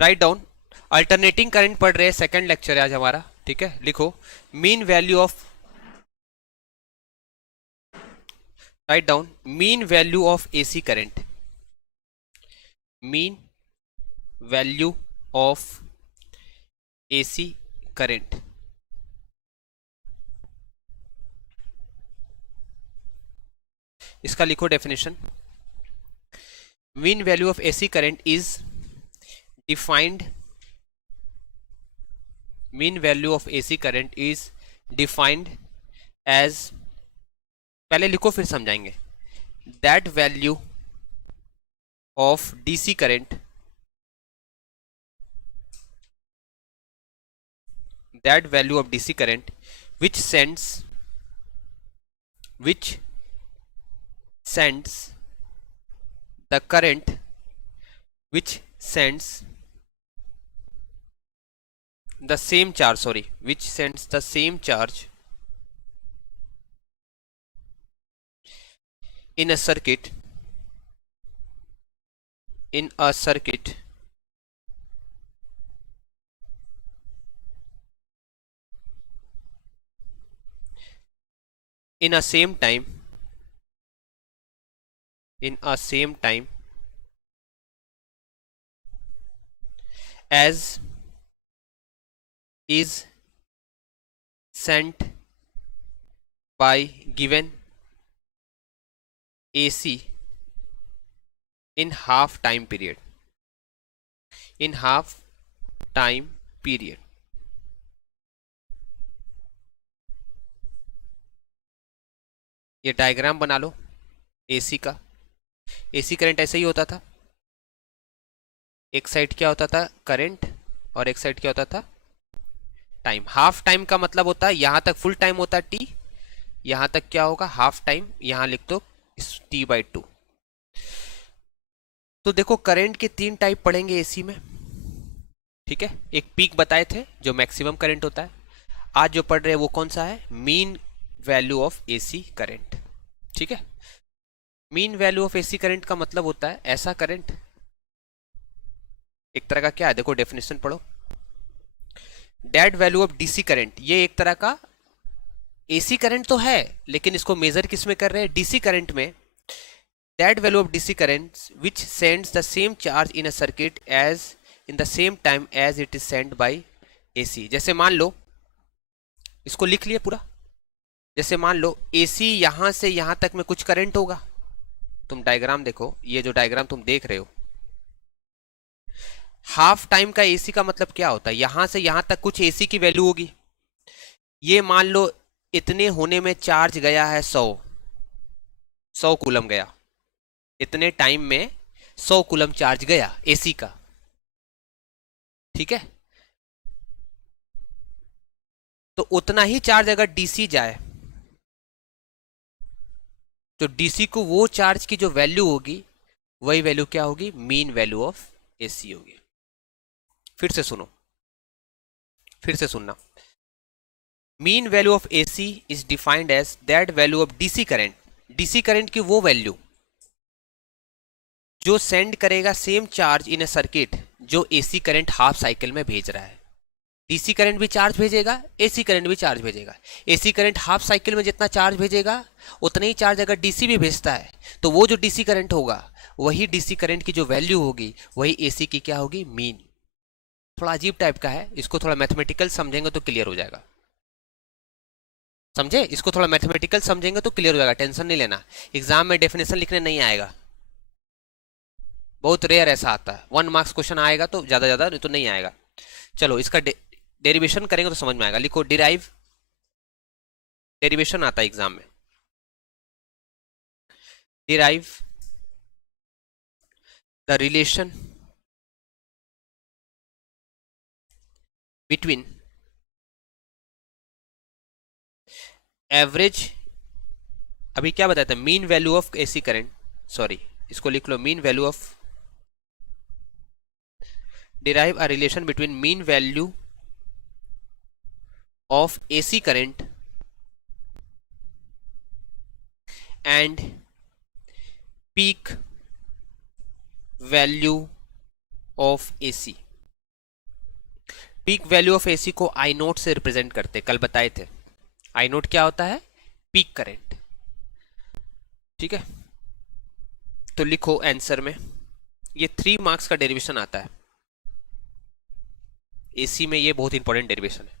Write down, alternating current पढ़ रहे हैं, सेकंड लेक्चर है आज हमारा, ठीक है। लिखो mean value of, write down mean value of AC current, mean value of AC current. इसका लिखो definition, mean value of AC current is defined, mean value of AC current is defined as, पहले लिखो फिर समझाएंगे, that value of DC current, that value of DC current which sends the current which sends the same charge, sorry, which sends the same charge in a circuit, in a circuit in a same time, in a same time as is sent by given AC in half time period, in half time period। ये diagram बना लो AC का। AC current ऐसे ही होता था, एक side क्या होता था करंट और एक साइड क्या होता था टाइम। हाफ टाइम का मतलब होता है यहां तक फुल टाइम होता है टी, यहां तक क्या होगा हाफ टाइम, यहां लिख दो T/2। तो देखो करंट के तीन टाइप पढ़ेंगे एसी में, ठीक है। एक पीक बताए थे जो मैक्सिमम करंट होता है, आज जो पढ़ रहे हैं वो कौन सा है, mean value of AC current, ठीक है। Mean value of AC current का मतलब होता है ऐसा करंट, एक तरह का क्या है देखो डेफिनेशन पढ़ो, dead value of DC current, ये एक तरह का एसी करंट तो है लेकिन इसको मेजर किस में कर रहे हैं, डीसी करंट में। That value of DC current which sends the same charge in a circuit as in the same time as it is send by AC. जैसे मान लो, इसको लिख लिया पूरा, जैसे मान लो एसी यहां से यहां तक में कुछ करंट होगा, तुम डायग्राम देखो, ये जो डायग्राम तुम देख रहे हो, हाफ टाइम का एसी का मतलब क्या होता है, यहां से यहां तक कुछ एसी की वैल्यू होगी। ये मान लो इतने होने में चार्ज गया है 100 कूलम गया, इतने टाइम में 100 कूलम चार्ज गया एसी का, ठीक है। तो उतना ही चार्ज अगर डीसी जाए तो डीसी को वो चार्ज की जो वैल्यू होगी वही वैल्यू क्या होगी, मीन वैल्यू ऑफ एसी होगी। फिर से सुनो, फिर से सुनना, mean value of AC is defined as that value of DC current, DC current की वो वैल्यू जो सेंड करेगा same charge in a circuit जो एसी करंट हाफ साइकिल में भेज रहा है। डीसी करंट भी चार्ज भेजेगा, एसी करंट भी चार्ज भेजेगा। एसी करंट हाफ साइकिल में जितना चार्ज भेजेगा उतना ही चार्ज अगर डीसी भी भेजता है तो वो जो डीसी करंट होगा वही डीसी करंट की जो वैल्यू होगी वही एसी की क्या होगी, मीन। थोड़ा अजीब टाइप का है, इसको थोड़ा मैथमेटिकल समझेंगे तो क्लियर हो जाएगा, समझे, इसको थोड़ा मैथमेटिकल समझेंगे तो क्लियर हो जाएगा, टेंशन नहीं लेना। एग्जाम में डेफिनेशन लिखने नहीं आएगा, बहुत रेयर ऐसा आता है, 1 मार्क्स क्वेश्चन आएगा तो ज्यादा नहीं तो नहीं आएगा। चलो इसका डेरिवेशन करेंगे तो समझ में आएगा। लिखो डिराइव, डेरिवेशन आता है एग्जाम में, derive the relation between average, अभी क्या बताया था, mean value of AC current, sorry इसको लिख लो, mean value of, derive a relation between mean value of AC current and peak value of AC। Peak value of AC को आई note से represent करते, कल बताए थे। आई नोट क्या होता है? Peak current. ठीक है, तो लिखो आंसर में, ये 3 मार्क्स का डेरिवेशन आता है एसी में, ये बहुत इंपॉर्टेंट डेरिवेशन है।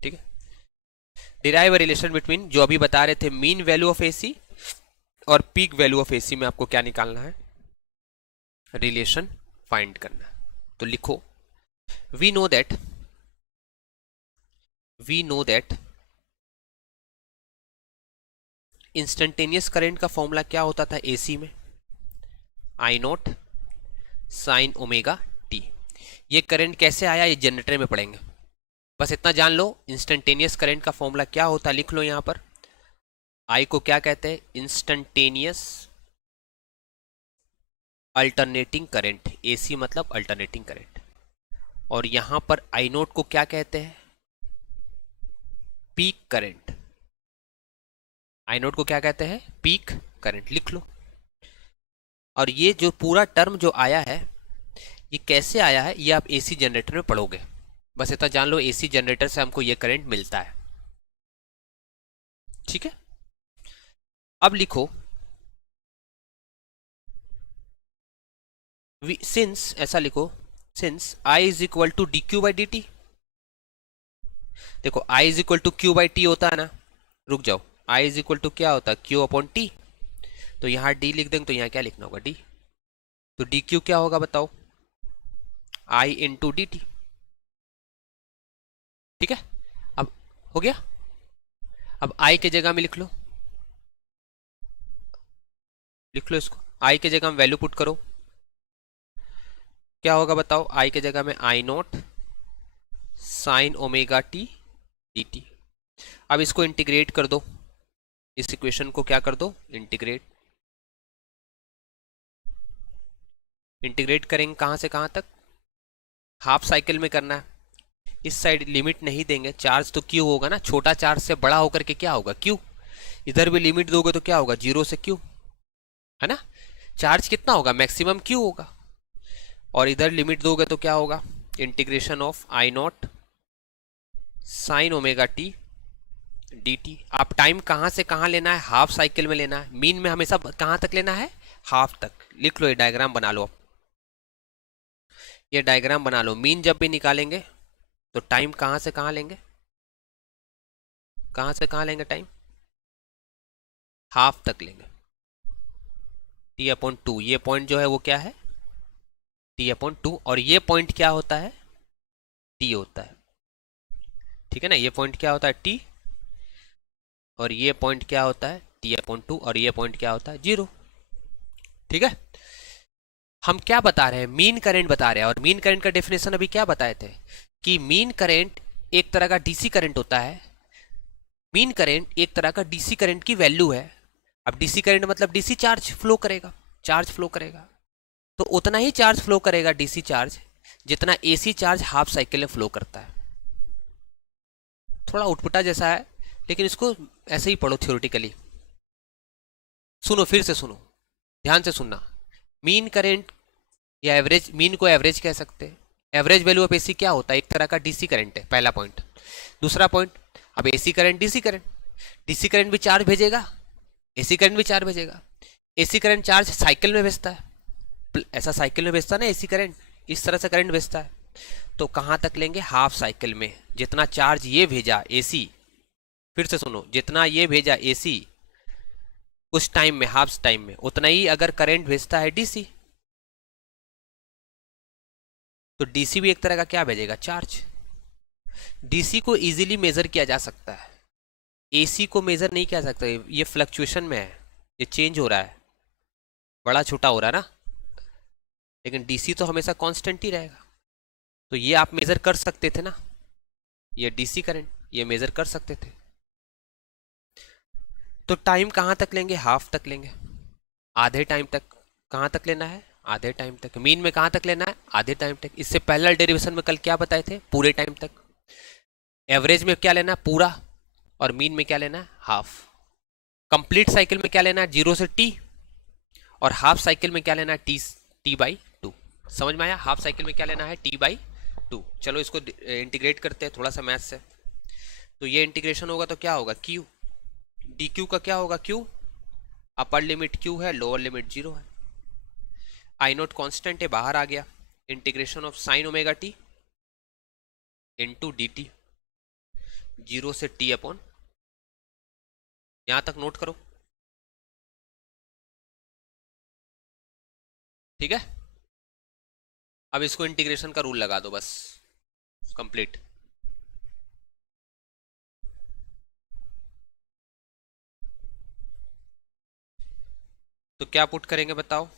ठीक है, डिराइव अ रिलेशन बिटवीन, जो अभी बता रहे थे, मीन वैल्यू ऑफ एसी और पीक वैल्यू ऑफ एसी में आपको क्या निकालना है? रिलेशन फाइंड करना है। तो लिखो, we know that instantaneous current का फॉर्मूला क्या होता था एसी में? I naught sine omega T. ये करंट कैसे आया, ये जनरेटर में पढ़ेंगे, बस इतना जान लो। इंस्टेंटेनियस करंट का फॉर्मूला क्या होता है लिख लो यहां पर। आई को क्या कहते हैं? इंस्टेंटेनियस अल्टरनेटिंग करंट, एसी मतलब अल्टरनेटिंग करंट। और यहां पर आई नोट को क्या कहते हैं? Peak current. आई नोट को क्या कहते हैं? पीक करंट, लिख लो। और ये जो पूरा टर्म जो आया है, ये कैसे आया है, ये आप एसी जनरेटर में पढ़ोगे, बस इतना जान लो, एसी जनरेटर से हमको ये करंट मिलता है। ठीक है, अब लिखो, सिंस, ऐसा लिखो, since I is equal to d q by d t. देखो I is equal to q by t होता है ना, रुक जाओ, आई इज इक्वल टू क्या होता है? Q upon T. तो यहां डी लिख देंगे, तो यहां क्या लिखना होगा? डी। तो डी क्यू क्या होगा बताओ? आई इंटू डी टी। ठीक है, अब हो गया। अब आई के जगह में लिख लो, इसको आई के जगह में वैल्यू पुट करो, क्या होगा बताओ? आई के जगह में I naught sine omega t d t. अब इसको इंटीग्रेट कर दो, इस इक्वेशन को क्या कर दो? इंटीग्रेट करेंगे कहां से कहां तक? हाफ साइकिल में करना है। इस साइड लिमिट नहीं देंगे, चार्ज तो क्यू होगा ना, छोटा चार्ज से बड़ा होकर के क्या होगा? क्यू। इधर भी लिमिट दोगे तो क्या होगा? 0 से क्यू, है ना। चार्ज कितना होगा? मैक्सिमम क्यू होगा। और इधर लिमिट दोगे तो क्या होगा? Integration of I not sign omega t d T. आप टाइम कहां से कहां लेना है? हाफ साइकिल में लेना है। मीन में हमेशा कहां तक लेना है? हाफ तक। लिख लो, ये डायग्राम बना लो, ये डायग्राम बना लो। मीन जब भी निकालेंगे तो टाइम कहां से कहां लेंगे? कहां से कहां लेंगे टाइम? हाफ तक लेंगे। टी अपॉन 2, ये पॉइंट जो है वो क्या है? T upon 2। और ये पॉइंट क्या होता है? टी होता है। ठीक है ना, ये पॉइंट क्या होता है? टी। और ये पॉइंट क्या होता है? T upon 2। और ये पॉइंट क्या होता है? 0। ठीक है, हम क्या बता रहे हैं? मीन करंट बता रहे हैं। और मीन करंट का डेफिनेशन अभी क्या बताए थे कि मीन करंट एक तरह का डीसी करंट होता है। मीन करंट एक तरह का डीसी करंट की वैल्यू है। अब डीसी करंट मतलब डीसी चार्ज फ्लो करेगा, चार्ज फ्लो करेगा, तो उतना ही चार्ज फ्लो करेगा डीसी चार्ज जितना एसी चार्ज हाफ साइकिल में फ्लो करता है। थोड़ा उटपुटा जैसा है, लेकिन इसको ऐसे ही पढ़ो थ्योरेटिकली। सुनो, फिर से सुनो, ध्यान से सुनना। मीन करंट या एवरेज, मीन को एवरेज कह सकते हैं। एवरेज वैल्यू ऑफ एसी क्या होता है? एक तरह का डीसी करंट है, पहला पॉइंट। दूसरा पॉइंट, अब AC current DC current, DC current भी चार्ज भेजेगा, एसी करंट भी चार्ज भेजेगा। एसी करंट चार्ज साइकिल में भेजता है, ऐसा साइकिल में भेजता है ना एसी करंट, इस तरह से करंट भेजता है। तो कहां तक लेंगे? हाफ साइकिल में। जितना चार्ज ये भेजा एसी, फिर से सुनो, जितना ये भेजा एसी उस टाइम में, हाफ टाइम में, उतना ही अगर करंट भेजता है डीसी, तो डीसी भी एक तरह का क्या भेजेगा? चार्ज। डीसी को इजीली मेजर किया जा सकता है, एसी को मेजर नहीं किया सकता। ये फ्लक्चुएशन में है, ये चेंज हो रहा है, बड़ा छोटा हो रहा है ना, लेकिन डीसी तो हमेशा कांस्टेंट ही रहेगा। तो ये आप मेजर कर सकते थे ना, ये डीसी करंट, ये मेजर कर सकते थे। तो टाइम कहां तक लेंगे? हाफ तक लेंगे, आधे टाइम तक। कहां तक लेना है? आधे टाइम तक। मीन में कहां तक लेना है? आधे टाइम तक। इससे पहला डेरिवेशन में कल क्या बताए थे? पूरे टाइम तक। एवरेज में क्या लेना है? पूरा। और मीन में क्या लेना है? हाफ। कंप्लीट साइकिल में क्या लेना है? 0 से टी। और हाफ साइकिल में क्या लेना है? T by 2। समझ में आया? हाफ साइकिल में क्या लेना है? T by 2। चलो इसको इंटीग्रेट करते हैं थोड़ा सा मैथ से। तो ये इंटीग्रेशन होगा तो क्या होगा, क्यू डी क्यू का क्या होगा, क्यू अपर लिमिट क्यू है, लोअर लिमिट 0 है। आई नोट कॉन्स्टेंट है, बाहर आ गया। Integration of sine omega T into D T, 0 से टी अपॉन, यहां तक नोट करो, ठीक है। अब इसको इंटीग्रेशन का रूल लगा दो, बस कंप्लीट। तो क्या पुट करेंगे बताओ,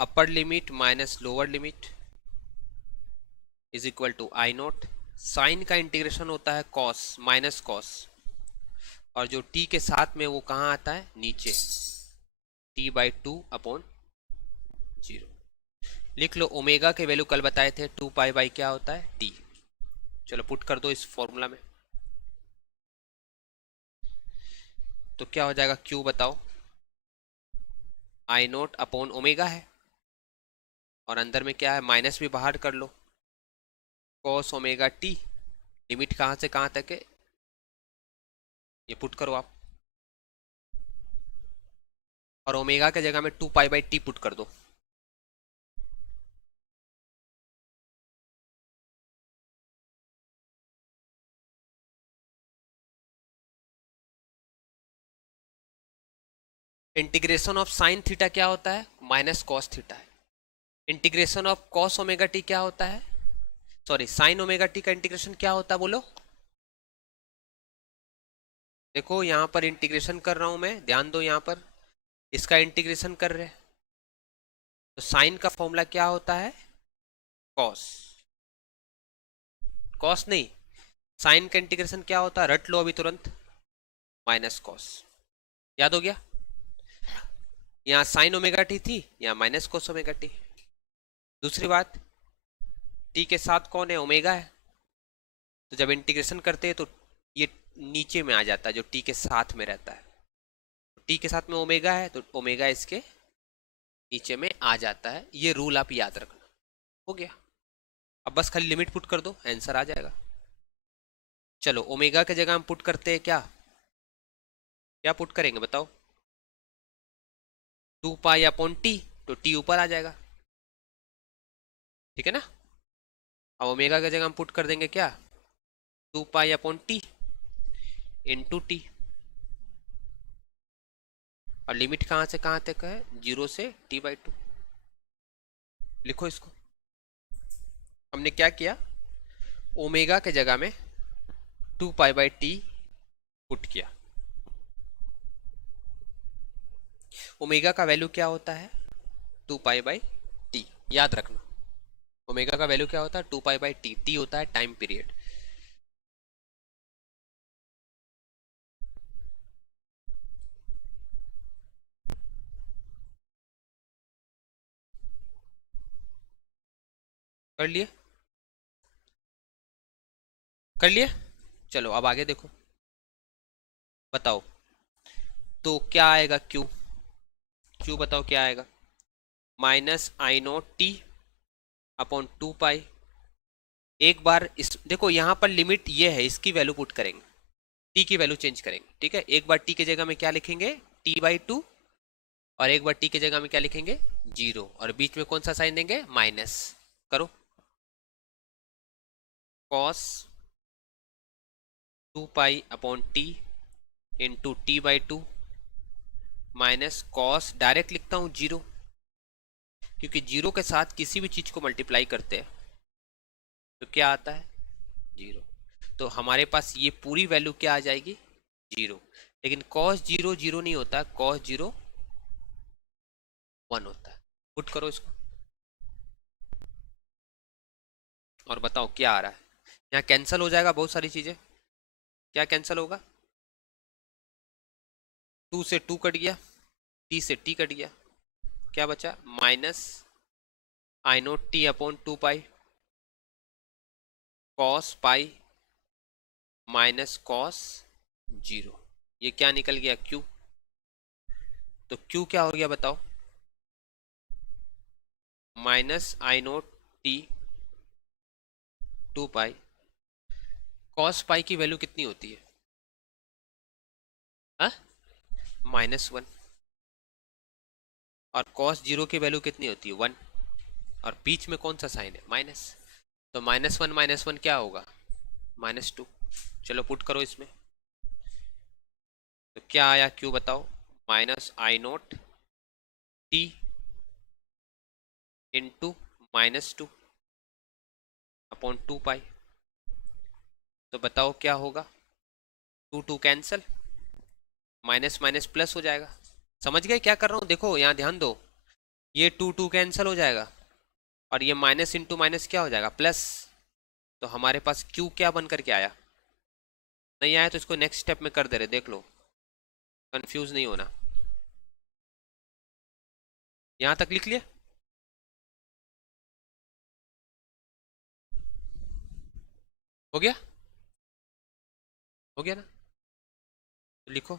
upper limit minus lower limit is equal to I naught, sine का इंटीग्रेशन होता है कॉस माइनस कॉस, और जो टी के साथ में वो कहाँ आता है, नीचे, t/2 अपॉन 0। लिख लो, ओमेगा के वैल्यू कल बताए थे 2 पाई क्या होता है, t। चलो पुट कर दो इस फॉर्मूला में, तो क्या हो जाएगा, क्यू बताओ, आई नोट अपॉन ओमेगा है, और अंदर में क्या है, माइनस भी बाहर कर लो, कॉस ओमेगा टी, लिमिट कहाँ से कहाँ तक है, ये पुट करो आप, और ओमेगा के जगह में 2 पाई/t पुट कर दो। इंटीग्रेशन ऑफ साइन थीटा क्या होता है, माइनस कॉस थीटा है। Integration of cos omega T क्या होता है, सॉरी साइन ओमेगा टी का इंटीग्रेशन क्या होता है बोलो। देखो यहां पर इंटीग्रेशन कर रहा हूं मैं, ध्यान दो, यहां पर इसका इंटीग्रेशन कर रहे हैं, तो साइन का फॉर्मूला क्या होता है, कॉस, कॉस नहीं, साइन का इंटीग्रेशन क्या होता है, रट लो अभी तुरंत, माइनस कॉस। याद हो गया, यहाँ साइन ओमेगा टी थी, यहाँ माइनस कोस ओमेगा टी। दूसरी बात, टी के साथ कौन है, ओमेगा है, तो जब इंटीग्रेशन करते हैं तो ये नीचे में आ जाता है, जो टी के साथ में रहता है, टी के साथ में ओमेगा है तो ओमेगा इसके नीचे में आ जाता है। ये रूल आप याद रखना, हो गया। अब बस खाली लिमिट पुट कर दो, आंसर आ जाएगा। चलो ओमेगा के जगह हम पुट करते हैं क्या, क्या पुट करेंगे बताओ, 2 पाई/t, तो टी ऊपर आ जाएगा, ठीक है ना। अब ओमेगा की जगह हम पुट कर देंगे क्या, 2 पाई/t इंटू टी, और लिमिट कहाँ से कहाँ तक है, 0 से t/2। लिखो इसको, हमने क्या किया, ओमेगा के जगह में 2 पाई/t पुट किया। ओमेगा का वैल्यू क्या होता है, 2 पाई/t, याद रखना। ओमेगा का वैल्यू क्या होता है, 2 पाई/t, टी होता है टाइम पीरियड। कर लिए, कर लिए। चलो अब आगे देखो, बताओ तो क्या आएगा, क्यू, क्यू बताओ क्या आएगा, minus I note T upon 2 पाई। एक बार इस देखो यहाँ पर लिमिट ये है, इसकी वैल्यू पुट करेंगे, टी की वैल्यू चेंज करेंगे, ठीक है। एक बार टी की जगह में क्या लिखेंगे, t/2, और एक बार टी की जगह में क्या लिखेंगे, 0, और बीच में कौन सा साइन देंगे, माइनस। करो, कॉस 2 पाई/t into t/2 minus cos, direct लिखता हूं 0, क्योंकि 0 के साथ किसी भी चीज को मल्टीप्लाई करते हैं तो क्या आता है, 0। तो हमारे पास ये पूरी वैल्यू क्या आ जाएगी, 0। लेकिन cos 0 0 नहीं होता, cos 0 1 होता है। पुट करो इसको, और बताओ क्या आ रहा है। यहाँ कैंसिल हो जाएगा बहुत सारी चीजें, क्या कैंसिल होगा, 2 से 2 कट गया, t से t कट गया, क्या बचा, minus I naught t upon 2 pi cos pi minus cos 0। ये क्या निकल गया, q। तो q क्या हो गया बताओ, minus I naught t 2 pi. Cos पाई की वैल्यू कितनी होती है? हाँ, -1। और कॉस 0 की वैल्यू कितनी होती है? 1। और बीच में कौन सा साइन है? माइनस। तो -1 क्या होगा? -2। चलो पुट करो इसमें, तो क्या आया क्यू बताओ? -I0t इंटू -2/2 तो बताओ क्या होगा? 2 कैंसल, माइनस माइनस प्लस हो जाएगा। समझ गए क्या कर रहा हूँ? देखो यहाँ ध्यान दो, ये 2 कैंसल हो जाएगा और ये माइनस इंटू माइनस क्या हो जाएगा? प्लस। तो हमारे पास क्यू क्या बन करके आया? नहीं आया तो इसको नेक्स्ट स्टेप में कर दे रहे, देख लो, कंफ्यूज नहीं होना। यहां तक लिख लिया? हो गया? हो गया ना? तो लिखो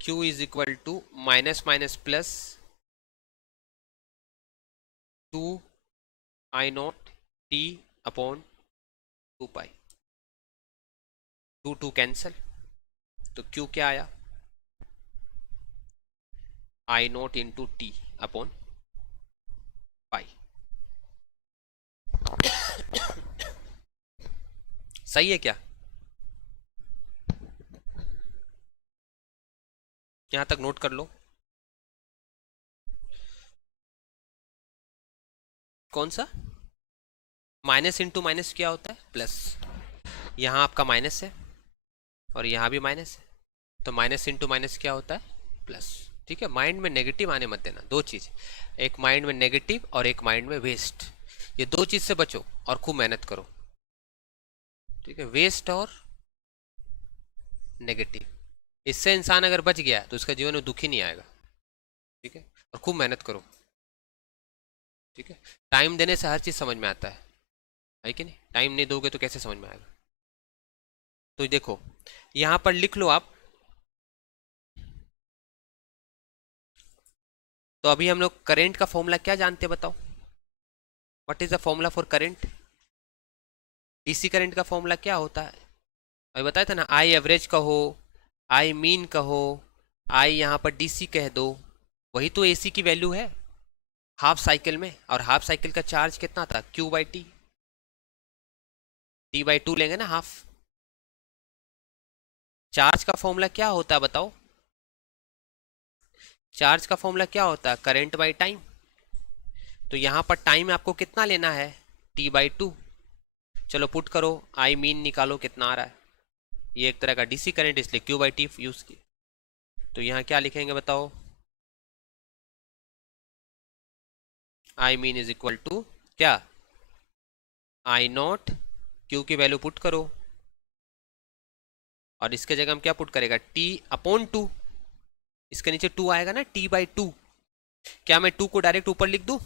Q is equal to minus minus plus 2I0t/2 pi. 2 cancel, तो Q क्या आया? I0 × t/पाई। सही है क्या? यहां तक नोट कर लो। कौन सा? माइनस इंटू माइनस क्या होता है? प्लस। यहाँ आपका माइनस है और यहाँ भी माइनस है, तो माइनस इंटू माइनस क्या होता है? प्लस। ठीक है, माइंड में नेगेटिव आने मत देना। दो चीज, एक माइंड में नेगेटिव और एक माइंड में वेस्ट, ये दो चीज से बचो और खूब मेहनत करो। ठीक है, वेस्ट और नेगेटिव, इससे इंसान अगर बच गया तो उसका जीवन में दुख ही नहीं आएगा। ठीक है, और खूब मेहनत करो। ठीक है, टाइम देने से हर चीज समझ में आता है कि नहीं? टाइम नहीं दोगे तो कैसे समझ में आएगा? तो देखो यहां पर लिख लो आप। तो अभी हम लोग करंट का फॉर्मूला क्या जानते हैं बताओ? What is the formula for current? DC current का फॉर्मूला क्या होता है? अभी बताया था ना, आई एवरेज कहो, आई मीन कहो, आई यहाँ पर डीसी कह दो, वही तो एसी की वैल्यू है हाफ साइकिल में। और हाफ साइकिल का चार्ज कितना था? Q/T। T/2 लेंगे ना हाफ। चार्ज का फॉर्मूला क्या होता है बताओ? चार्ज का फॉर्मूला क्या होता है? Current by time. तो यहाँ पर टाइम आपको कितना लेना है? T/2। चलो पुट करो, आई मीन निकालो कितना आ रहा है। ये एक तरह का डीसी करंट, इसलिए Q/T यूज की। तो यहाँ क्या लिखेंगे बताओ? I mean is equal to क्या? I0, Q की वैल्यू पुट करो और इसके जगह हम क्या पुट करेगा? T/2। इसके नीचे 2 आएगा ना, T/2। क्या मैं 2 को डायरेक्ट ऊपर लिख दूं?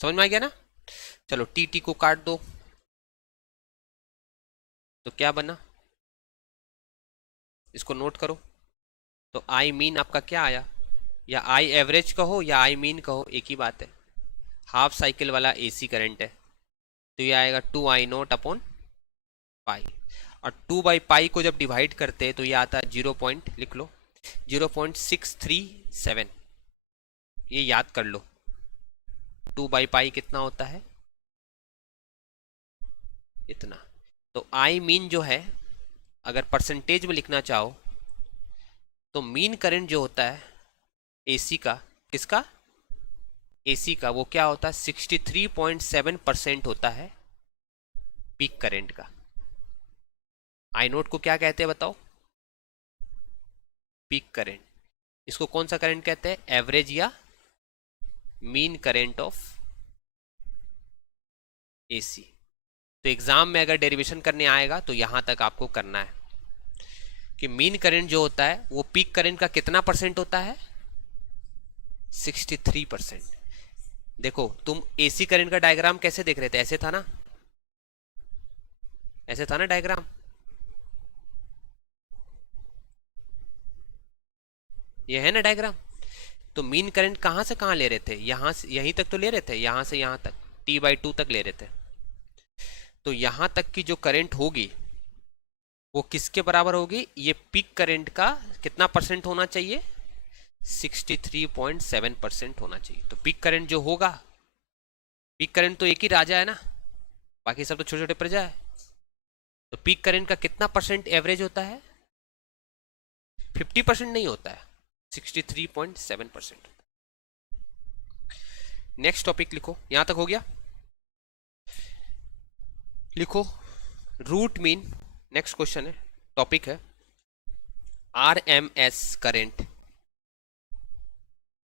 समझ में आ गया ना? चलो T को काट दो, तो क्या बना इसको नोट करो। तो आई मीन आपका क्या आया? या आई एवरेज कहो या आई मीन कहो, एक ही बात है। हाफ साइकिल वाला एसी करंट है, तो ये आएगा 2I0/पाई। और 2/पाई को जब डिवाइड करते हैं तो ये आता है 0 पॉइंट, लिख लो 0.637। ये याद कर लो, 2/पाई कितना होता है? इतना। तो आई मीन जो है, अगर परसेंटेज में लिखना चाहो तो मीन करंट जो होता है एसी का, किसका? एसी का, वो क्या होता है? 63.7% होता है पीक करंट का। आई नोट को क्या कहते हैं बताओ? Peak current. इसको कौन सा करंट कहते हैं? एवरेज या मीन करंट ऑफ एसी। तो एग्जाम में अगर डेरिवेशन करने आएगा तो यहां तक आपको करना है कि मीन करंट जो होता है वो पीक करंट का कितना परसेंट होता है? 63%। देखो तुम एसी करंट का डायग्राम कैसे देख रहे थे? ऐसे था ना? ऐसे था ना डायग्राम? ये है ना डायग्राम? तो मीन करंट कहाँ से कहाँ ले रहे थे, यहाँ से यहीं तक तो ले रहे थे, यहाँ से यहाँ तक T/2 तक ले रहे थे। तो यहाँ तक की जो करंट होगी वो किसके बराबर होगी, ये पीक करंट का कितना परसेंट होना चाहिए, 63.7% होना चाहिए। तो पीक करंट जो होगा, पीक करंट तो एक ही राजा है ना, बाकी सब तो छोटे छोटे प्रजा है। तो पीक करंट का कितना परसेंट एवरेज होता है, 50% नहीं होता है, 63.7%। नेक्स्ट टॉपिक लिखो, यहां तक हो गया। लिखो रूट मीन, नेक्स्ट क्वेश्चन है, टॉपिक है RMS करंट।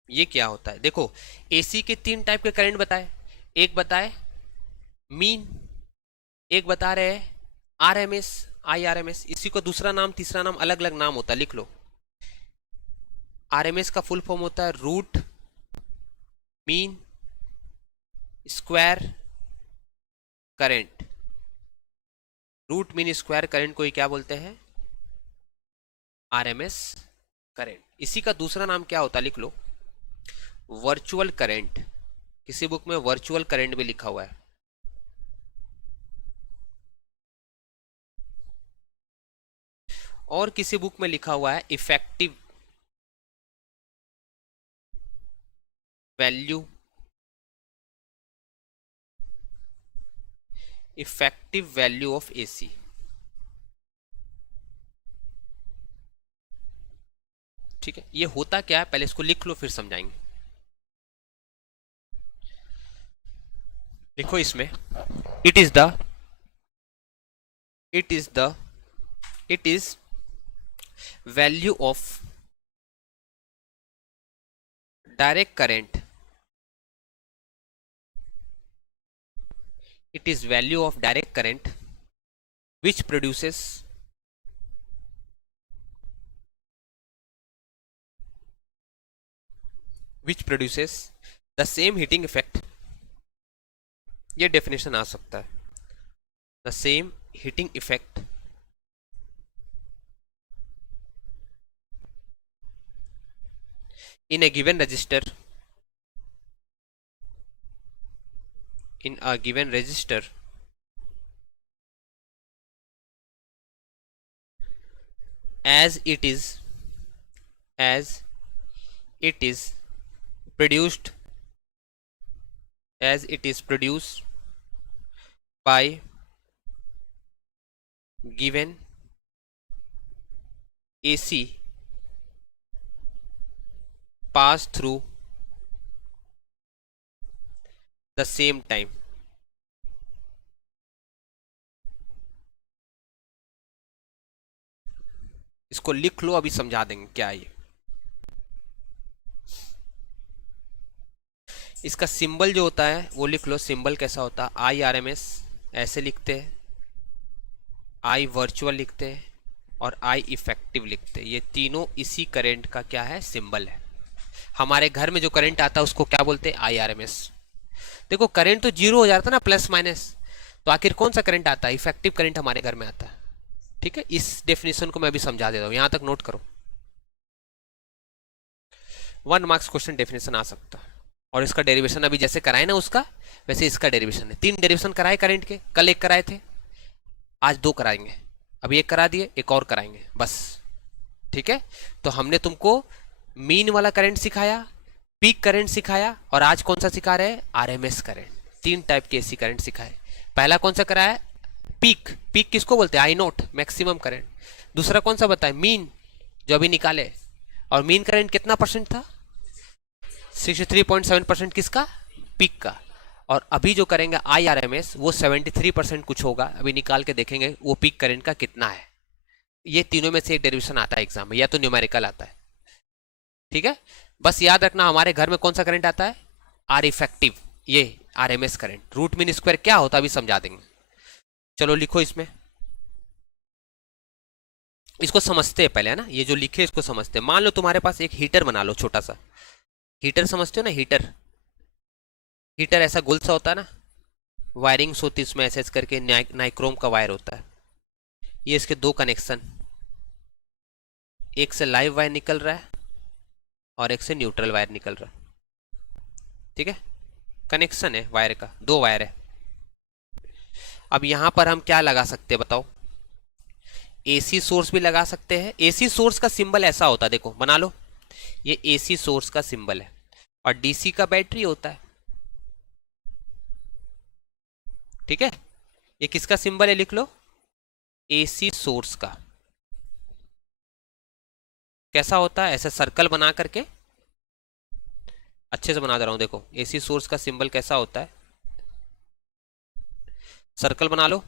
ये क्या होता है, देखो एसी के 3 टाइप के करंट बताए, एक बताए मीन, एक बता रहे हैं RMS IRMS, इसी को दूसरा नाम तीसरा नाम अलग अलग नाम होता है, लिख लो। RMS का फुल फॉर्म होता है root mean square current. Root mean square current को ही क्या बोलते हैं, RMS करंट। इसी का दूसरा नाम क्या होता है, लिख लो वर्चुअल करंट। किसी बुक में वर्चुअल करंट भी लिखा हुआ है। और किसी बुक में लिखा हुआ है effective value, effective value of AC। ठीक है, ये होता क्या है पहले इसको लिख लो फिर समझाएंगे। लिखो इसमें it is value of direct current, it is value of direct current which produces the same heating effect। ये डेफिनेशन आ सकता है, the same heating effect in a given resistor, as it is produced by given AC pass through the same time। इसको लिख लो, अभी समझा देंगे क्या है ये। इसका सिंबल जो होता है वो लिख लो, सिंबल कैसा होता है, IRMS ऐसे लिखते हैं, I वर्चुअल लिखते हैं और I इफेक्टिव लिखते हैं। ये तीनों इसी करंट का क्या है, सिंबल है। हमारे घर में जो करंट आता है उसको क्या बोलते हैं, IRMS। देखो करंट तो जीरो हो जाता है ना, प्लस माइनस, तो आखिर कौन सा करंट आता है, इफेक्टिव करंट हमारे घर में आता है। ठीक है, इस डेफिनेशन को मैं अभी समझा देता हूं, यहां तक नोट करो। 1 मार्क्स क्वेश्चन डेफिनेशन आ सकता है। और इसका डेरिवेशन अभी जैसे कराए ना उसका, वैसे इसका डेरिवेशन है। 3 डेरिवेशन कराए करंट के, कल 1 कराए थे, आज 2 कराएंगे। अभी 1 करा दिए, एक और कराएंगे बस। ठीक है, तो हमने तुमको मीन वाला करंट सिखाया, पीक करंट सिखाया, और आज कौन सा सिखा रहे हैं, RMS करंट। 3 टाइप के AC करंट सिखाए। पहला कौन सा कराया, पीक। पीक किसको बोलते हैं, I0 मैक्सिमम करंट। दूसरा कौन सा बताए, मीन, जो अभी निकाले। और मीन करंट कितना परसेंट था, 63.7% किसका, पीक का। और अभी जो करेंगे IRMS वो 73% कुछ होगा, अभी निकाल के देखेंगे वो पीक करंट का कितना है। ये तीनों में से एक डेरिवेशन आता है एग्जाम में, या तो न्यूमेरिकल आता है। ठीक है, बस याद रखना हमारे घर में कौन सा करंट आता है, R इफेक्टिव, ये RMS current. Root mean square क्या होता है अभी समझा देंगे। चलो लिखो इसमें, इसको समझते हैं पहले, है ना, ये जो लिखे इसको समझते हैं। मान लो तुम्हारे पास एक हीटर बना लो, छोटा सा हीटर, समझते हो ना हीटर। हीटर ऐसा गोल सा होता है ना, वायरिंग्स होती है इसमें ऐसे करके, नाइक्रोम का वायर होता है। ये इसके 2 कनेक्शन, एक से लाइव वायर निकल रहा है और एक से न्यूट्रल वायर निकल रहा। ठीक है, कनेक्शन है वायर का, दो वायर है। अब यहां पर हम क्या लगा सकते हैं बताओ? एसी सोर्स भी लगा सकते हैं। एसी सोर्स का सिंबल ऐसा होता है, देखो बना लो, ये एसी सोर्स का सिंबल है और डीसी का बैटरी होता है। ठीक है, ये किसका सिंबल है लिख लो, एसी सोर्स का। कैसा होता है? ऐसा सर्कल बना करके, अच्छे से बना दे रहा हूं, देखो एसी सोर्स का सिंबल कैसा होता है, सर्कल बना लो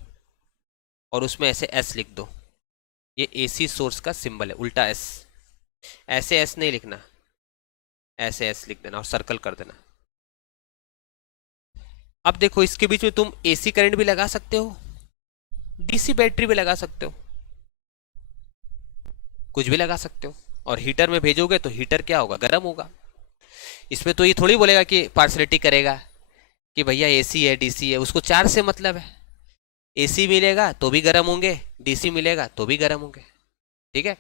और उसमें ऐसे एस लिख दो। ये एसी सोर्स का सिंबल है, उल्टा एस। ऐसे एस नहीं लिखना, ऐसे एस लिख देना और सर्कल कर देना। अब देखो इसके बीच में तुम एसी करंट भी लगा सकते हो, डीसी बैटरी भी लगा सकते हो, कुछ भी लगा सकते हो। और हीटर में भेजोगे तो हीटर क्या होगा, गर्म होगा। इसमें तो ये थोड़ी बोलेगा कि पार्सलिटी करेगा कि भैया एसी है डीसी है, उसको चार्ज से मतलब है। एसी मिलेगा तो भी गर्म होंगे, डीसी मिलेगा तो भी गर्म होंगे। ठीक है,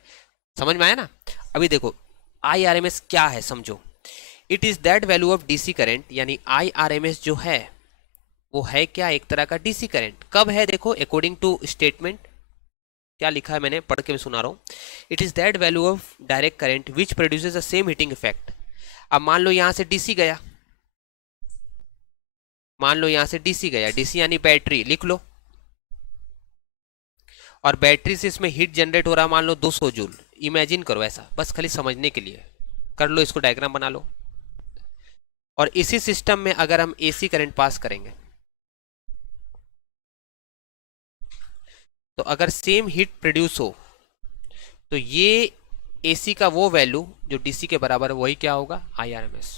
समझ में आया ना? अभी देखो IRMS क्या है समझो। It is that value of DC current, यानी IRMS जो है वो है क्या, एक तरह का डीसी करंट। कब है देखो, अकॉर्डिंग टू स्टेटमेंट क्या लिखा है, मैंने पढ़ के मैं सुना रहा हूँ। It is that value of direct current which produces the same heating effect. अब मान लो यहां से डीसी गया, मान लो यहां से डीसी गया, डीसी यानी बैटरी लिख लो, और बैटरी से इसमें हीट जनरेट हो रहा मान लो 200 जूल। इमेजिन करो ऐसा, बस खाली समझने के लिए कर लो, इसको डायग्राम बना लो। और इसी सिस्टम में अगर हम एसी करंट पास करेंगे तो अगर सेम हीट प्रोड्यूस हो तो ये एसी का वो वैल्यू जो डीसी के बराबर है वही क्या होगा, IRMS।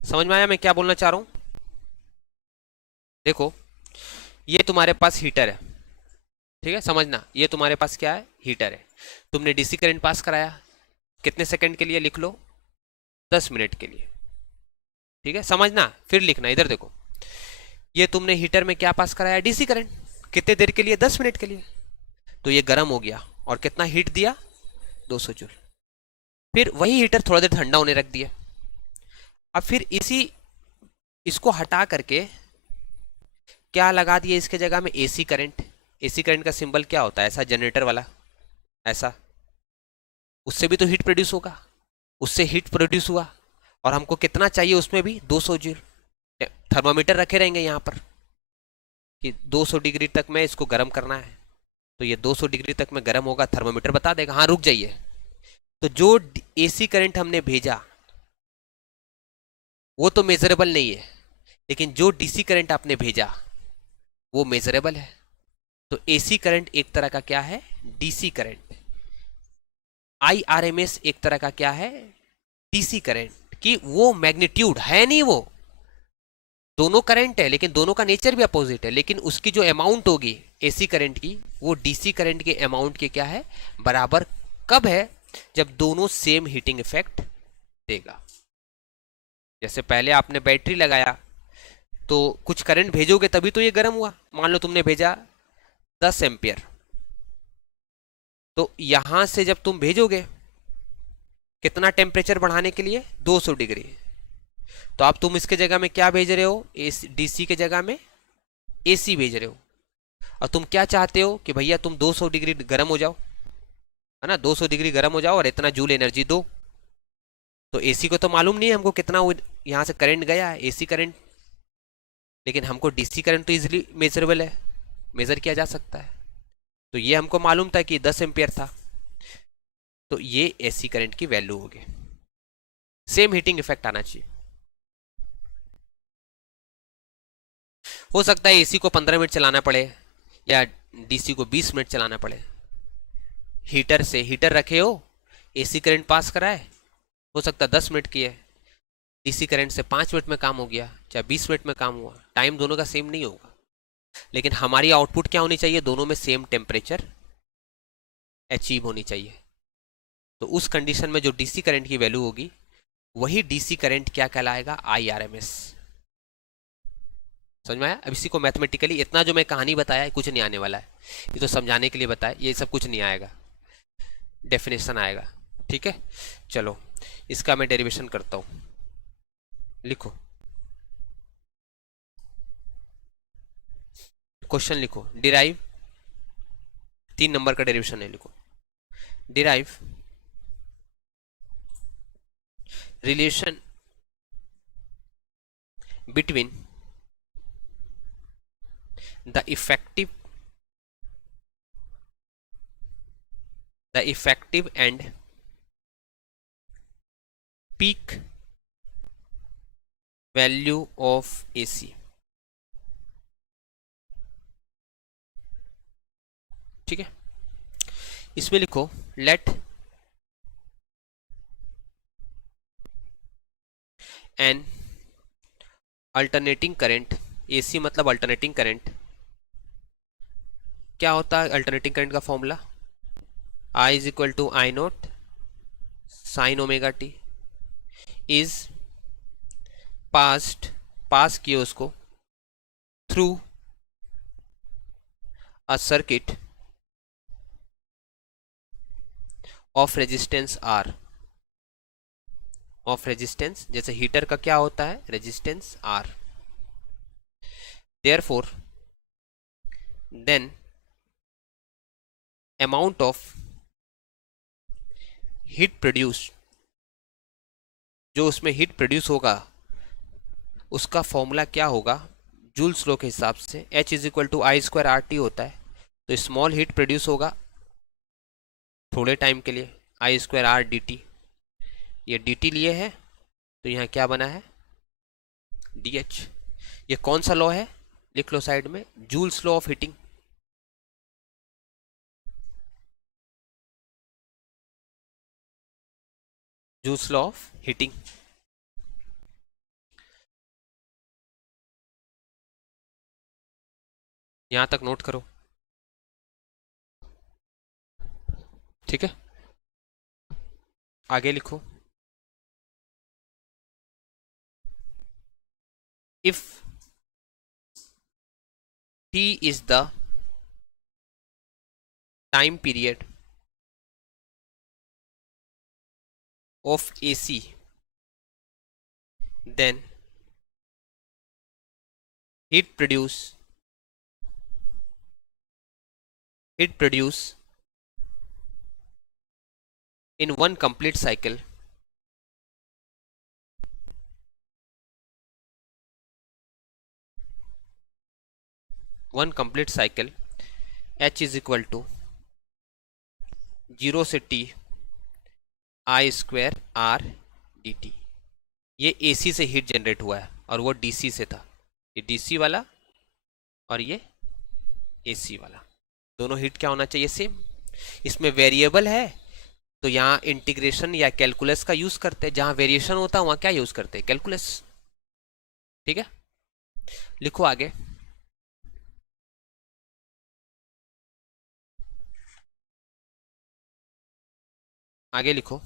समझ में आया मैं क्या बोलना चाह रहा हूं? देखो ये तुम्हारे पास हीटर है, ठीक है, समझना, ये तुम्हारे पास क्या है, हीटर है। तुमने डीसी करंट पास कराया, कितने सेकंड के लिए लिख लो, 10 मिनट के लिए। ठीक है, समझना, फिर लिखना, इधर देखो, ये तुमने हीटर में क्या पास कराया, डीसी करंट, कितने देर के लिए, 10 मिनट के लिए। तो ये गर्म हो गया और कितना हीट दिया, 200 जूल। फिर वही हीटर थोड़ा देर ठंडा होने रख दिया। अब फिर इसको हटा करके क्या लगा दिया इसके जगह में, एसी करंट। एसी करंट का सिंबल क्या होता है, ऐसा जनरेटर वाला, ऐसा। उससे भी तो हीट प्रोड्यूस होगा, उससे हीट प्रोड्यूस हुआ और हमको कितना चाहिए उसमें भी, 200 जूल। थर्मामीटर रखे रहेंगे यहाँ पर कि 200 डिग्री तक में इसको गर्म करना है, तो ये 200 डिग्री तक में गर्म होगा, थर्मामीटर बता देगा हाँ रुक जाइए। तो जो एसी करंट हमने भेजा वो तो मेजरेबल नहीं है, लेकिन जो डीसी करंट आपने भेजा वो मेजरेबल है। तो एसी करंट एक तरह का क्या है, डीसी करंट। IRMS एक तरह का क्या है, डीसी करंट, कि वो मैग्नीट्यूड है नहीं, वो दोनों करंट है लेकिन दोनों का नेचर भी अपोजिट है, लेकिन उसकी जो अमाउंट होगी एसी करंट की वो डीसी करंट के अमाउंट के क्या है, बराबर। कब है, जब दोनों सेम हीटिंग इफेक्ट देगा। जैसे पहले आपने बैटरी लगाया तो कुछ करंट भेजोगे तभी तो ये गर्म हुआ। मान लो तुमने भेजा 10 एम्पियर, तो यहां से जब तुम भेजोगे कितना टेम्परेचर बढ़ाने के लिए, 200 डिग्री। तो अब तुम इसके जगह में क्या भेज रहे हो, डीसी के जगह में एसी भेज रहे हो। और तुम क्या चाहते हो कि भैया तुम 200 डिग्री गर्म हो जाओ, है ना, 200 डिग्री गर्म हो जाओ और इतना जूल एनर्जी दो। तो एसी को तो मालूम नहीं है हमको कितना यहां से करंट गया है, एसी करंट, लेकिन हमको डीसी करंट तो इजीली मेजरेबल है, मेजर किया जा सकता है। तो ये हमको मालूम था कि 10 एम्पियर था, तो ये एसी करंट की वैल्यू होगी। सेम हीटिंग इफेक्ट आना चाहिए। हो सकता है एसी को 15 मिनट चलाना पड़े या डीसी को 20 मिनट चलाना पड़े। हीटर से, हीटर रखे हो, एसी करंट पास कराए, हो सकता है 10 मिनट की है, डीसी करंट से 5 मिनट में काम हो गया, चाहे 20 मिनट में काम हुआ, टाइम दोनों का सेम नहीं होगा। लेकिन हमारी आउटपुट क्या होनी चाहिए, दोनों में सेम टेम्परेचर अचीव होनी चाहिए। तो उस कंडीशन में जो डीसी करंट की वैल्यू होगी वही डीसी करंट क्या कहलाएगा, IRMS। समझ में आया? अब इसी को मैथमेटिकली, इतना जो मैं कहानी बताया है कुछ नहीं आने वाला है, ये तो समझाने के लिए बताया, ये सब कुछ नहीं आएगा। डेफिनेशन आएगा। ठीक है, चलो इसका मैं डेरिवेशन करता हूँ। लिखो, क्वेश्चन लिखो, डिराइव, 3 नंबर का डेरिवेशन है, लिखो derive relation between the effective and peak value of AC। ठीक है, इसमें लिखो let an alternating current, AC मतलब अल्टरनेटिंग करंट। क्या होता है अल्टरनेटिंग करंट का formula? I is equal to I naught sine omega T is pass किए उसको through a circuit of resistance R। Of resistance, जैसे हीटर का क्या होता है, resistance R। Therefore then amount of heat produce, जो उसमें हीट प्रोड्यूस होगा उसका फॉर्मूला क्या होगा जूल्स लॉ के हिसाब से? H is equal to I square R T होता है। तो स्मॉल हीट प्रोड्यूस होगा थोड़े टाइम के लिए, आई स्क्वायर आर डी टी। ये डी टी लिए है तो यहाँ क्या बना है, डी एच। ये कौन सा लॉ है, लिख लो साइड में, joules law of heating. Joules law of heating. यहां तक नोट करो। ठीक है, आगे लिखो, if T is the time period of AC, then heat produce in one complete cycle H is equal to 0 से T आई स्क्वायर आर डी टी। ये AC से हीट जनरेट हुआ है और वो DC से था। ये DC वाला और ये AC वाला, दोनों हीट क्या होना चाहिए, सेम। इसमें वेरिएबल है तो यहाँ इंटीग्रेशन या कैलकुलस का यूज करते हैं, जहाँ वेरिएशन होता है वहाँ क्या यूज करते हैं, कैलकुलस। ठीक है, लिखो आगे, आगे लिखो,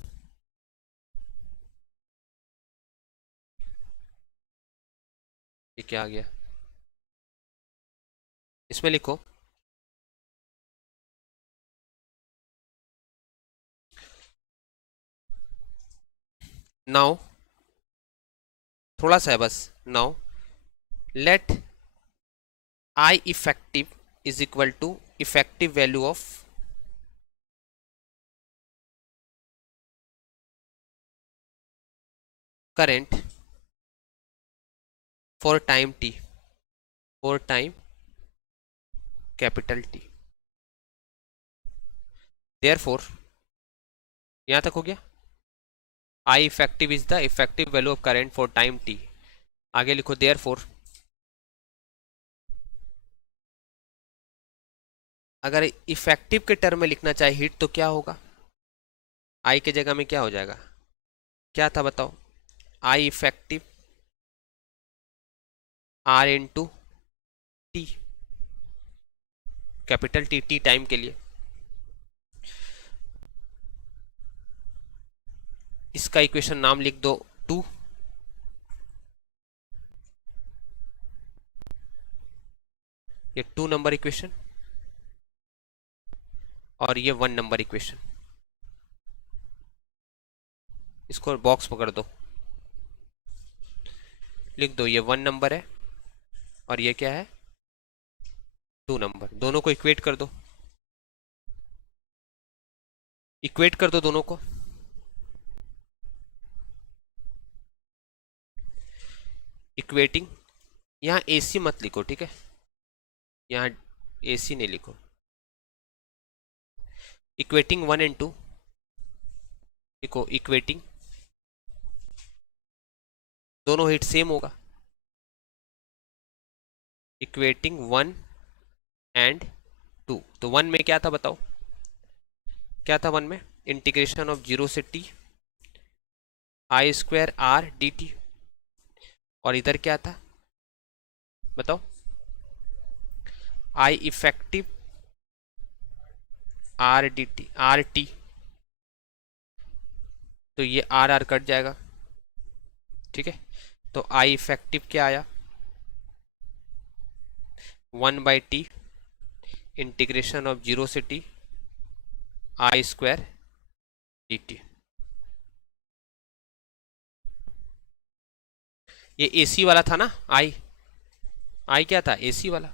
ये क्या आ गया, इसमें लिखो नाउ, थोड़ा सा है बस, now let I effective is equal to effective value of current for time T, for time capital T। Therefore, यहां तक हो गया, I effective is the effective value of current for time T। आगे लिखो देयरफॉर, अगर effective के term में लिखना चाहे हीट तो क्या होगा, आई के जगह में क्या हो जाएगा, क्या था बताओ, I effective R into T, capital T, T time के लिए। इसका इक्वेशन नाम लिख दो 2, ये 2 नंबर इक्वेशन और ये 1 नंबर इक्वेशन। इसको बॉक्स पकड़ दो, लिख दो ये 1 नंबर है और ये क्या है 2 नंबर। दोनों को इक्वेट कर दो, इक्वेट कर दो दोनों को। इक्वेटिंग, यहाँ AC मत लिखो, ठीक है, यहाँ AC नहीं लिखो। इक्वेटिंग 1 एंड 2 लिखो, इक्वेटिंग दोनों हिट सेम होगा। इक्वेटिंग 1 एंड 2, तो 1 में क्या था बताओ, क्या था 1 में, इंटीग्रेशन ऑफ 0 से t आई स्क्वायर r dt, और इधर क्या था बताओ, I effective r dt r t, तो ये r r कट जाएगा, ठीक है। तो आई इफेक्टिव क्या आया 1/t इंटीग्रेशन ऑफ 0 से t आई स्क्वायर dt। ये AC वाला था ना, आई क्या था AC वाला।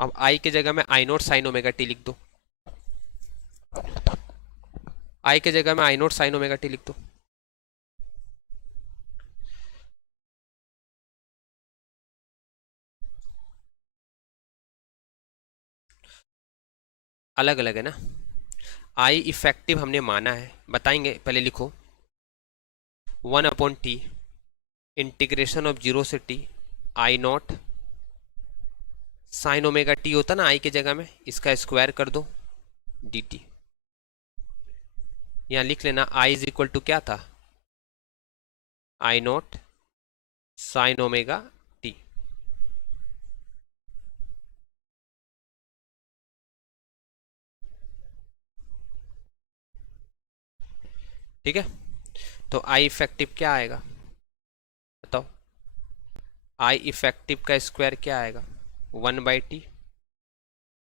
अब आई की जगह में I naught sine omega T लिख दो, आई की जगह में I naught sine omega T लिख दो। अलग अलग है ना, आई इफेक्टिव हमने माना है, बताएंगे, पहले लिखो 1/t इंटीग्रेशन ऑफ 0 से t I not sign omega T होता ना आई की जगह में, इसका स्क्वायर कर दो dt। यहाँ लिख लेना i इज इक्वल टू क्या था आई नॉट साइन ओमेगा टी। ठीक है, तो आई इफेक्टिव क्या आएगा बताओ, आई इफेक्टिव का स्क्वायर क्या आएगा 1/t,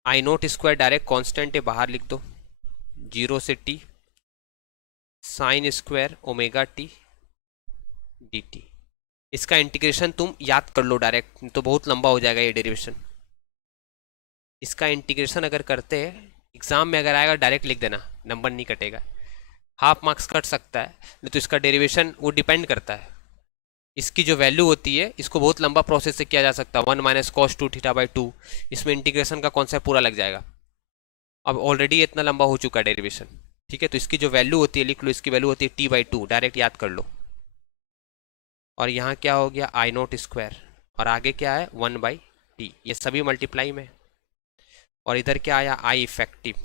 आई नोट स्क्वायर डायरेक्ट कांस्टेंट है बाहर लिख दो 0 से t sine square omega T dt। इसका इंटीग्रेशन तुम याद कर लो डायरेक्ट, तो बहुत लंबा हो जाएगा ये डेरिवेशन। इसका इंटीग्रेशन अगर करते हैं एग्जाम में अगर आएगा डायरेक्ट लिख देना, नंबर नहीं कटेगा, हाफ मार्क्स कट सकता है, नहीं तो इसका डेरिवेशन वो डिपेंड करता है, इसकी जो वैल्यू होती है इसको बहुत लंबा प्रोसेस से किया जा सकता है 1 माइनस कॉस 2 थीटा बाई 2, इसमें इंटीग्रेशन का कॉन्सेप्ट पूरा लग जाएगा। अब ऑलरेडी इतना लंबा हो चुका है डेरिवेशन, ठीक है, तो इसकी जो वैल्यू होती है लिख लो, इसकी वैल्यू होती है t/2, डायरेक्ट याद कर लो। और यहाँ क्या हो गया आई नोट स्क्वायर, और आगे क्या है 1/t, ये सभी मल्टीप्लाई में, और इधर क्या आया आई इफेक्टिव,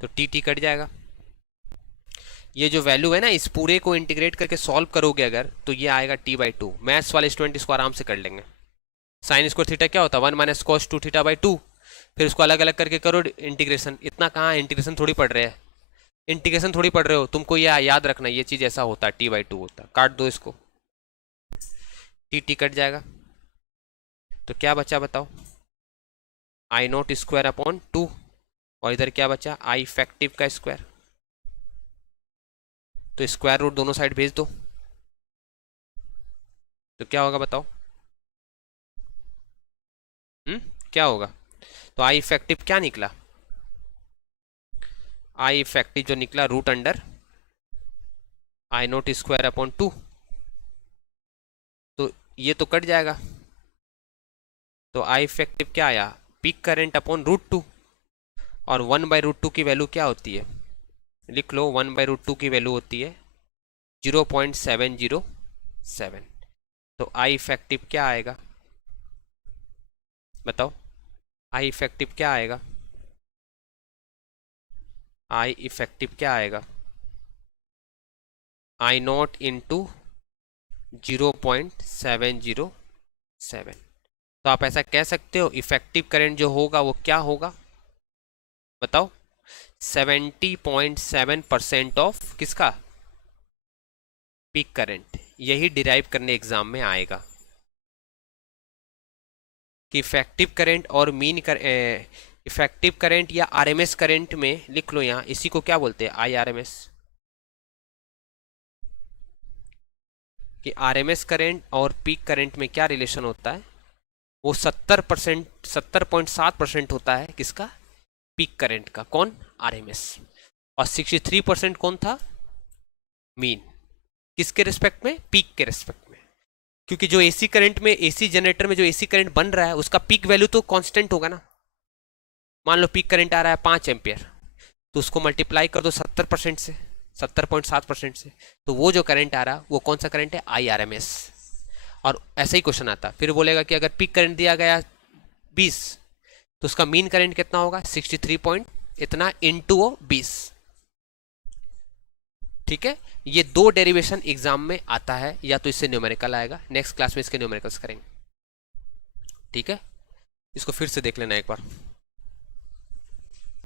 तो टी कट जाएगा। ये जो वैल्यू है ना इस पूरे को इंटीग्रेट करके सॉल्व करोगे अगर, तो ये आएगा t/2। मैथ्स वाले स्टूडेंट इसको आराम से कर लेंगे। साइन स्क्वायर थीटा क्या होता है 1 माइनस कॉस 2 थीटा बाई 2, फिर उसको अलग अलग करके करो इंटीग्रेशन। इतना कहाँ इंटीग्रेशन थोड़ी पढ़ रहे हैं, इंटीग्रेशन थोड़ी पढ़ रहे हो, तुमको ये याद रखना ये चीज़ ऐसा होता है t/2 होता है। काट दो इसको, टी कट जाएगा, तो क्या बचा बताओ आई नोट स्क्वायर अपॉन 2, और इधर क्या बचा आई इफेक्टिव का स्क्वायर, तो स्क्वायर रूट दोनों साइड भेज दो, तो क्या होगा बताओ, क्या होगा, तो आई इफेक्टिव क्या निकला, आई इफेक्टिव जो निकला रूट अंडर आई नोट स्क्वायर अपॉन 2, तो ये तो कट जाएगा, तो आई इफेक्टिव क्या आया पीक करंट अपॉन √2, और 1/√2 की वैल्यू क्या होती है लिख लो, 1/√2 की वैल्यू होती है 0.707, तो आई इफेक्टिव क्या आएगा बताओ, आई इफेक्टिव क्या आएगा, आई इफेक्टिव क्या आएगा आई नॉट इंटू 0.707। तो आप ऐसा कह सकते हो इफेक्टिव करंट जो होगा वो क्या होगा बताओ, 70.7% ऑफ किसका पीक करंट। यही डिराइव करने एग्जाम में आएगा कि इफेक्टिव करंट और मीन इफेक्टिव करंट या आरएमएस करंट में लिख लो यहाँ, इसी को क्या बोलते हैं, IRMS, कि आरएमएस करंट और पीक करंट में क्या रिलेशन होता है, वो 70%, 70.7% होता है किसका, पीक करंट का, कौन, आरएमएस, और 63% कौन था, मीन, किसके रिस्पेक्ट में, पीक के रिस्पेक्ट में, क्योंकि जो एसी करंट में, एसी जनरेटर में जो एसी करंट बन रहा है उसका पीक वैल्यू तो कांस्टेंट होगा ना। मान लो पीक करंट आ रहा है 5 एम्पियर, तो उसको मल्टीप्लाई कर दो 70% से, 70.7% से, तो वो जो करंट आ रहा वो कौन सा करंट है, IRMS। और ऐसा ही क्वेश्चन आता, फिर बोलेगा कि अगर पीक करंट दिया गया 20, तो उसका मीन करंट कितना होगा, 63 पॉइंट इतना इंटू 20। ठीक है, ये 2 डेरिवेशन एग्जाम में आता है, या तो इससे न्यूमेरिकल आएगा, नेक्स्ट क्लास में इसके न्यूमेरिकल्स करेंगे। ठीक है, इसको फिर से देख लेना एक बार।